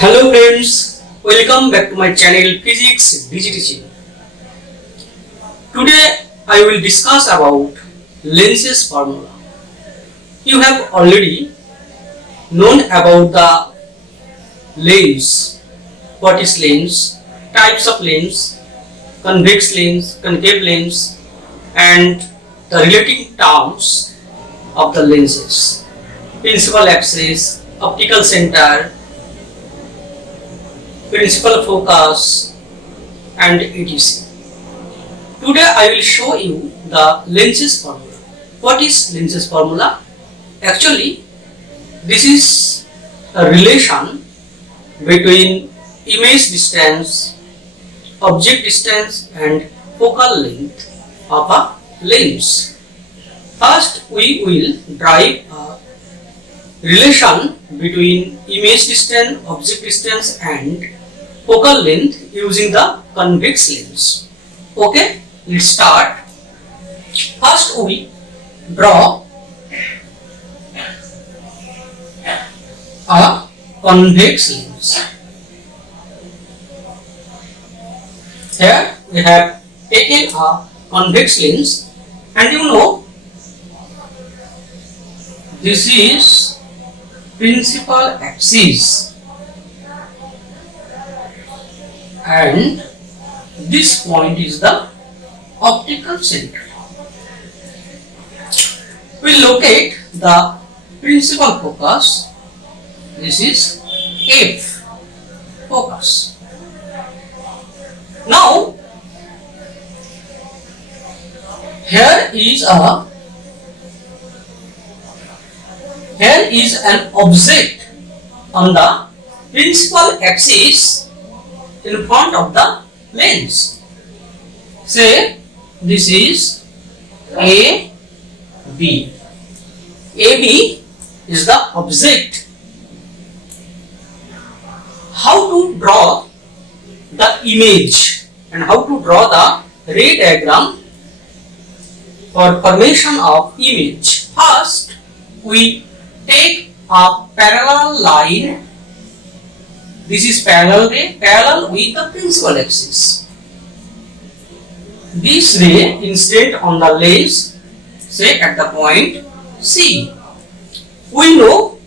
Hello friends, welcome back to my channel Physics DGTC. Today I will discuss about Lenz's formula. You have already known about the lens, what is lens, types of lens, convex lens, concave lens, and the relating terms of the lenses, principal axis, optical center, principal focus, and etc. Today I will show you the Lenz's formula. What is Lenz's formula? Actually, this is a relation between image distance, object distance, and focal length of a lens. First, we will derive a relation between image distance, object distance, and focal length using the convex lens. Okay, let's start. First, we draw a convex lens. Here we have taken a convex lens, and you know this is principal axis and this point is the optical center. We locate the principal focus. This is F focus. Now here is an object on the principal axis in front of the lens. Say this is AB. AB is the object. How to draw the image and how to draw the ray diagram for formation of image? First, we take a parallel line. This is parallel ray, parallel with the principal axis. This ray incident on the lens, say at the point C. We know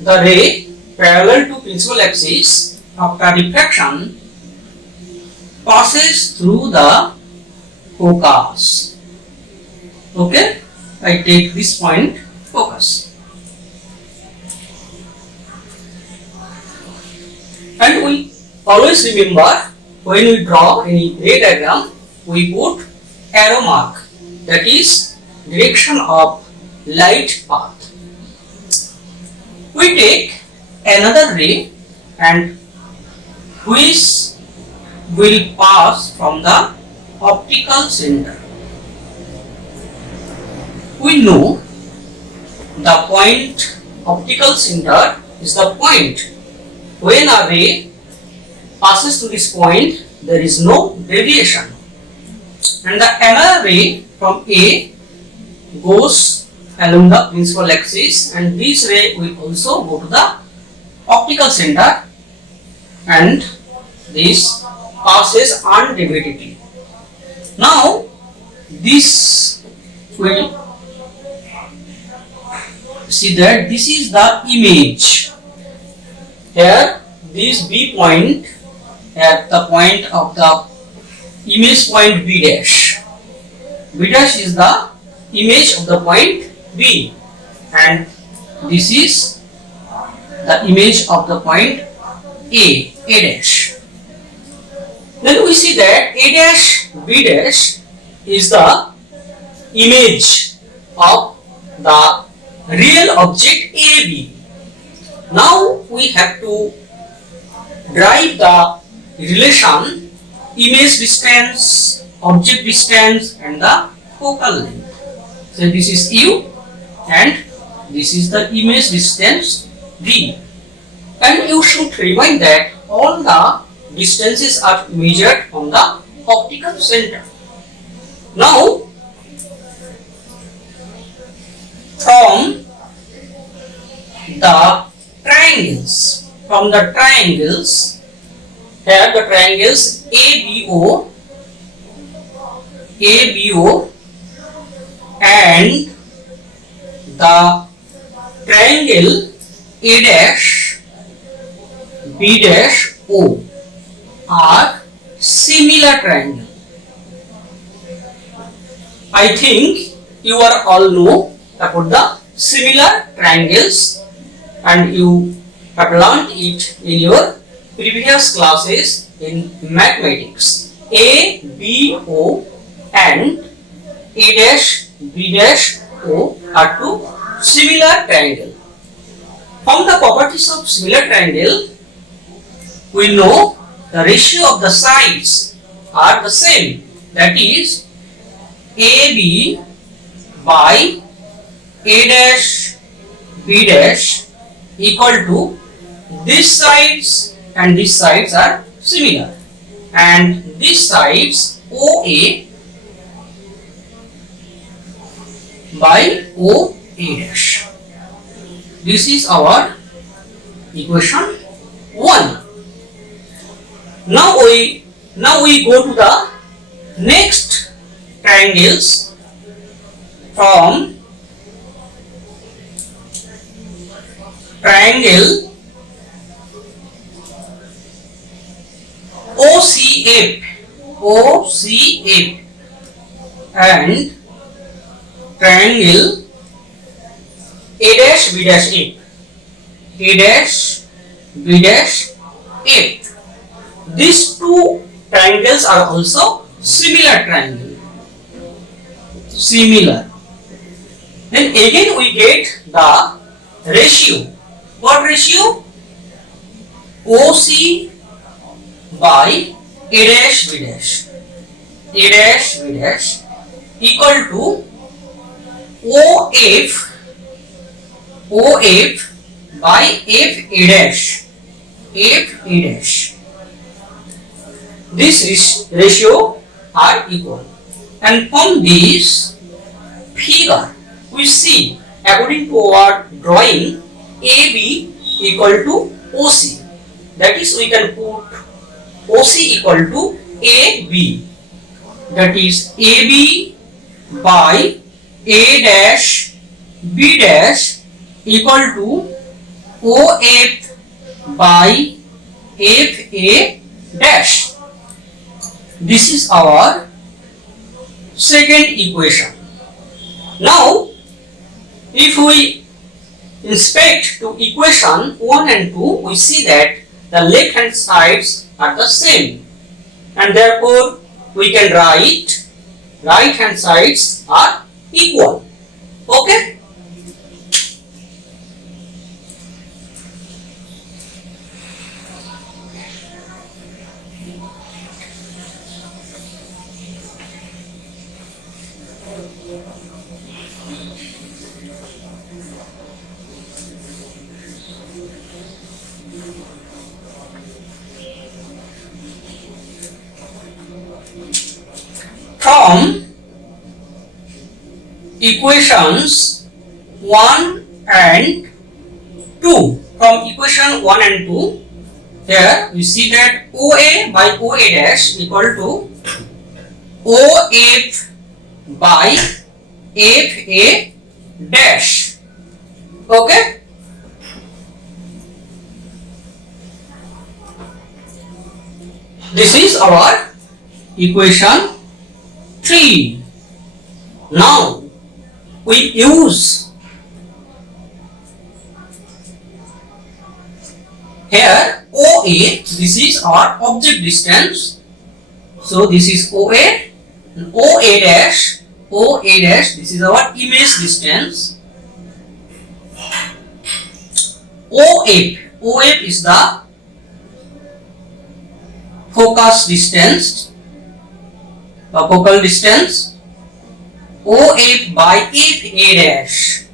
the ray parallel to principal axis after refraction passes through the focus. Okay, I take this point focus. And we always remember when we draw any ray diagram, we put arrow mark, that is direction of light path. We take another ray and which will pass from the optical center. We know the point optical center is the point. When a ray passes to this point, there is no deviation. And the another ray from A goes along the principal axis, and this ray will also go to the optical center, and this passes undeviatedly. Now, this will see that this is the image. Here, this B point at the point of the image point B dash. B dash is the image of the point B, and this is the image of the point A dash. Then we see that A dash B dash is the image of the real object AB. Now we have to derive the relation image distance, object distance, and the focal length. So this is U and this is the image distance V. And you should remind that all the distances are measured from the optical center. Now from the triangles, from the triangles. Here the triangles ABO, and the triangle A dash B dash O are similar triangle. I think you are all know about the similar triangles and you have learned it in your previous classes in mathematics. A, B, O and A dash, B dash, O are two similar triangle. From the properties of similar triangle, we know the ratio of the sides are the same. That is AB by A dash, B dash equal to these sides and these sides are similar, and these sides OA by OA dash. This is our equation 1. Now we go to the next triangles. From triangle OCF and triangle A dash B dash F. These two triangles are also similar triangle. Then again we get the ratio. What ratio? OC by A dash B dash equal to OF by FA dash. This ratio are equal, and from this figure we see, according to our drawing, AB equal to OC. That is, we can put OC equal to AB. That is AB by A dash B dash equal to OF by FA dash. This is our second equation. Now, if we inspect to equation 1 and 2, we see that the left hand sides are the same, and therefore we can write right hand sides are equal. Okay? From equations 1 and 2, here we see that OA by OA dash equal to OF by FA dash. Okay? This is our equation 3. Now we use here OA. This is our object distance. So this is OA, and OA dash. This is our image distance. OF is the focus distance, focal distance. OF by FA dash.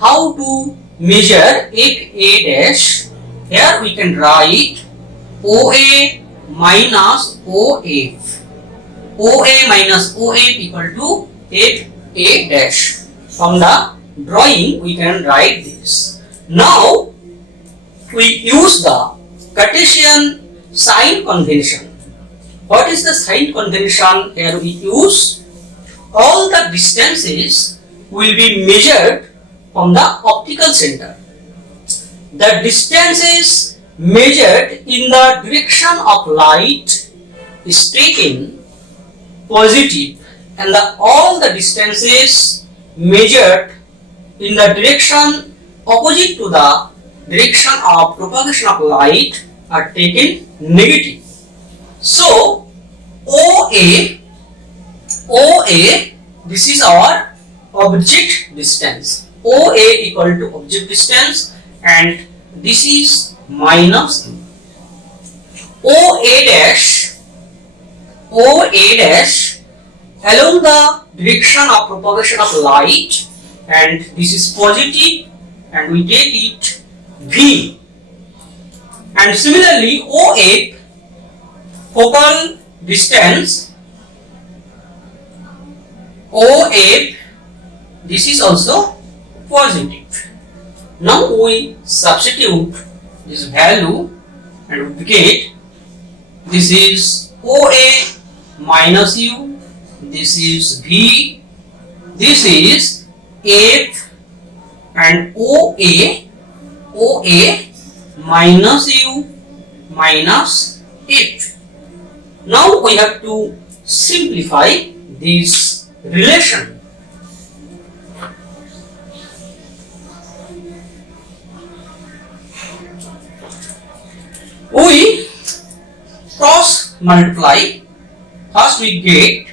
How to measure FA dash? Here we can write OA minus OF. OA minus OF equal to FA dash. From the drawing we can write this. Now we use the Cartesian sign convention. What is the sign convention? Here we use all the distances will be measured from the optical center. The distances measured in the direction of light is taken positive, and all the distances measured in the direction opposite to the direction of propagation of light are taken negative. So OA, this is our object distance. OA equal to object distance, and this is minus OA dash along the direction of propagation of light, and this is positive, and we take it V. And similarly OF, focal distance, OF, this is also positive. Now we substitute this value and we get this is OA minus U, this is V, this is F, and OA minus U minus F. Now we have to simplify this relation. We cross multiply. First we get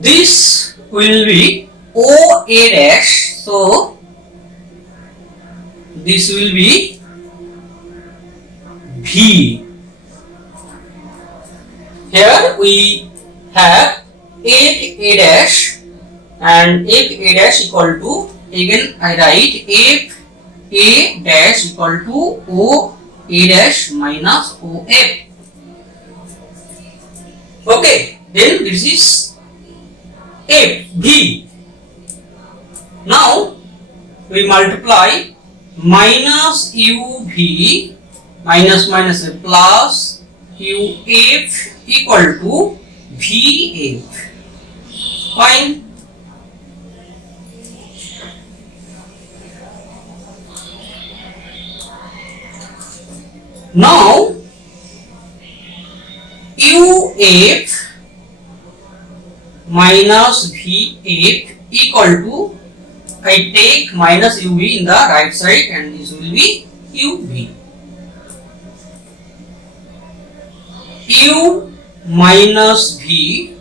this will be OA dash, so this will be V. Here we have FA dash, and FA dash equal to, again I write FA dash equal to OA dash minus OF. Okay, then this is FV. Now we multiply minus UV minus plus UF equal to VF. Fine. Now UF minus VF equal to, I take minus UV in the right side, and this will be UV. U minus V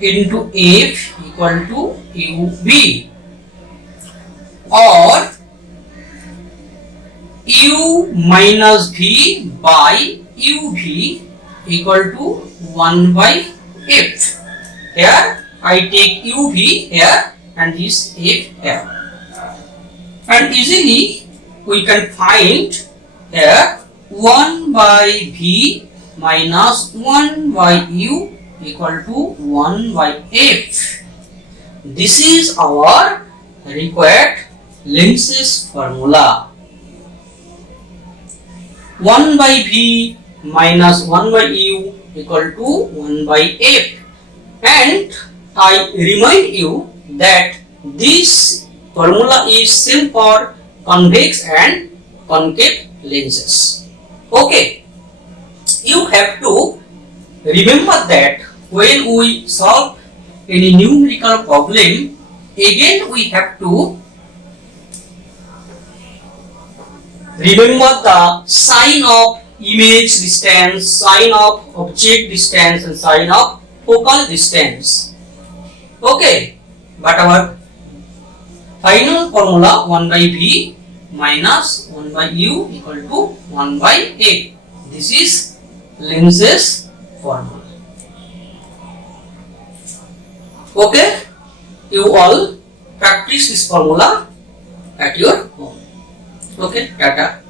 into F equal to UV, or U minus V by UV equal to 1 by F. Here I take UV here and this F here, and easily we can find here 1 by V minus 1 by U equal to 1 by F. This is our required Lenz's formula. 1 by V minus 1 by U equal to 1 by F. And I remind you that this formula is same for convex and concave lenses. Okay, you have to remember that when we solve any numerical problem, again we have to remember the sign of image distance, sign of object distance, and sign of focal distance. Okay, but our final formula 1 by V minus 1 by U equal to 1 by A. This is Lenz's formula. Okay, you all practice this formula at your home. Okay, tata.